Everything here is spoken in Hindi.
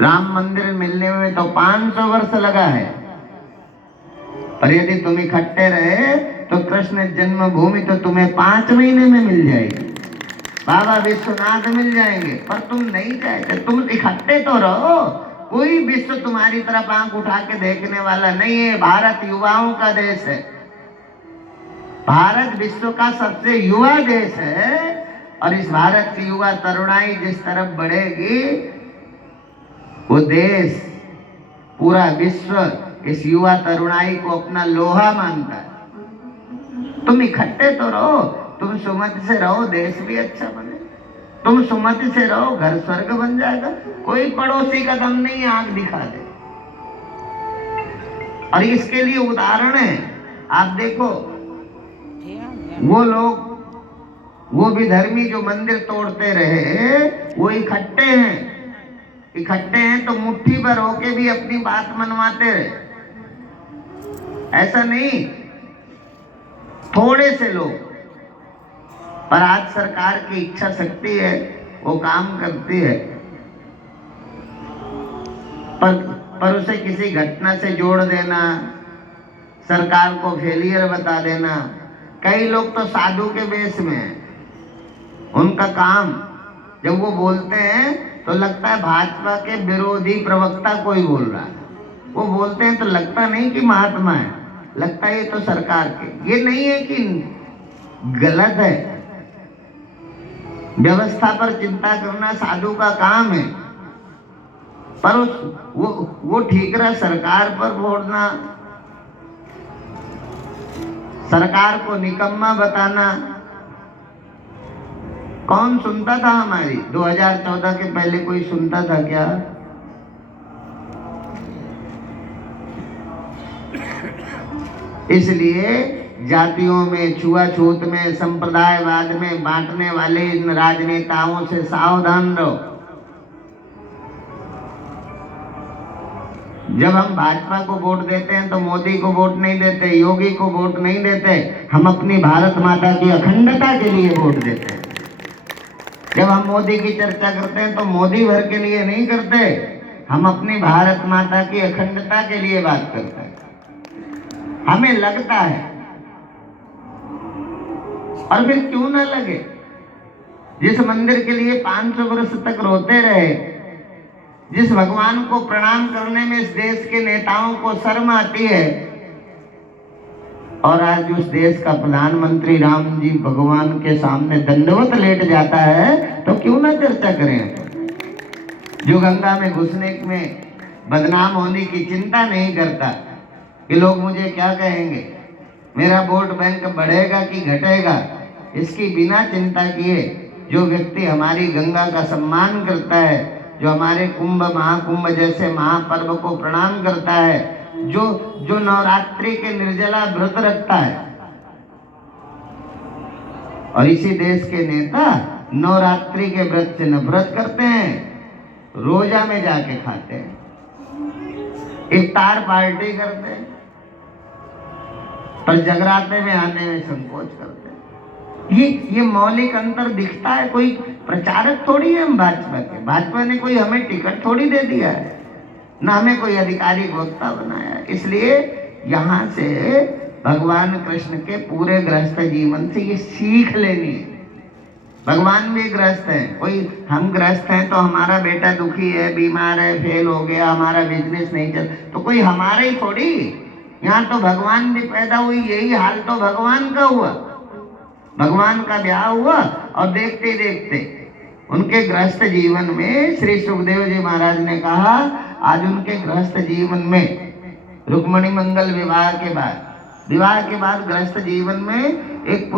राम मंदिर मिलने में तो 500 वर्ष लगा है, और यदि तुम इकट्ठे रहे तो कृष्ण जन्मभूमि तो तुम्हें 5 महीने में मिल जाएगी, बाबा विश्वनाथ मिल जाएंगे। पर तुम नहीं चाहते, तुम इकट्ठे तो रहो। कोई विश्व तुम्हारी तरफ आंख उठा के देखने वाला नहीं है। भारत युवाओं का देश है, भारत विश्व का सबसे युवा देश है, और इस भारत की युवा तरुणाई जिस तरफ बढ़ेगी, वो देश, पूरा विश्व इस युवा तरुणाई को अपना लोहा मानता है। तुम इकट्ठे तो रहो, तुम सुमति से रहो, देश भी अच्छा बने। तुम सुमति से रहो, घर स्वर्ग बन जाएगा। कोई पड़ोसी का दम नहीं आंख दिखा दे। और इसके लिए उदाहरण है, आप देखो, वो लोग, वो विधर्मी जो मंदिर तोड़ते रहे, वो इकट्ठे हैं। इकट्ठे हैं तो मुट्ठी भर होके भी अपनी बात मनवाते रहे। ऐसा नहीं, थोड़े से लोग। पर आज सरकार की इच्छा शक्ति है, वो काम करती है, पर उसे किसी घटना से जोड़ देना, सरकार को फेलियर बता देना। कई लोग तो साधु के वेश में हैं। उनका काम, जब वो बोलते हैं तो लगता है भाजपा के विरोधी प्रवक्ता कोई बोल रहा है। वो बोलते हैं तो लगता नहीं कि महात्मा है, लगता है ये तो सरकार के। ये नहीं है कि गलत है, व्यवस्था पर चिंता करना साधु का काम है, पर वो ठीक रहा सरकार पर फोड़ना, सरकार को निकम्मा बताना। कौन सुनता था हमारी? 2014 के पहले कोई सुनता था क्या? इसलिए जातियों में, छुआछूत में, संप्रदायवाद में बांटने वाले इन राजनेताओं से सावधान रहो। जब हम भाजपा को वोट देते हैं तो मोदी को वोट नहीं देते, योगी को वोट नहीं देते, हम अपनी भारत माता की अखंडता के लिए वोट देते हैं। जब हम मोदी की चर्चा करते हैं तो मोदी भर के लिए नहीं करते, हम अपनी भारत माता की अखंडता के लिए बात करते हैं। हमें लगता है, और फिर क्यों ना लगे? जिस मंदिर के लिए 500 वर्ष तक रोते रहे, जिस भगवान को प्रणाम करने में इस देश के नेताओं को शर्म आती है, और आज उस देश का प्रधानमंत्री राम जी भगवान के सामने दंडवत लेट जाता है, तो क्यों ना चर्चा करें? जो गंगा में घुसने में बदनाम होने की चिंता नहीं करता कि लोग मुझे क्या कहेंगे, मेरा वोट बैंक बढ़ेगा कि घटेगा, इसकी बिना चिंता किए जो व्यक्ति हमारी गंगा का सम्मान करता है, जो हमारे कुंभ महाकुंभ जैसे महापर्व को प्रणाम करता है, जो नवरात्रि के निर्जला व्रत रखता है, और इसी देश के नेता नवरात्रि के व्रत से नफरत करते हैं, रोजा में जाके खाते हैं, इफ्तार पार्टी करते हैं, पर जगराते में आने में संकोच करते हैं। ये मौलिक अंतर दिखता है। कोई प्रचारक थोड़ी है हम भाजपा के, भाजपा ने कोई हमें टिकट थोड़ी दे दिया है, ना हमें कोई अधिकारी वक्ता बनाया। इसलिए यहाँ से भगवान कृष्ण के पूरे गृहस्थ जीवन से ये सीख लेनी है। भगवान भी गृहस्थ हैं, कोई हम गृहस्थ हैं तो हमारा बेटा दुखी है, बीमार है, फेल हो गया, हमारा बिजनेस नहीं चल, तो कोई हमारा ही थोड़ी। यहाँ तो भगवान भी पैदा हुई, यही हाल तो भगवान का हुआ। भगवान का ब्याह हुआ और देखते देखते उनके गृहस्थ जीवन में, श्री सुखदेव जी महाराज ने कहा, आज उनके गृहस्थ जीवन में रुक्मिणी मंगल विवाह के बाद गृहस्थ जीवन में एक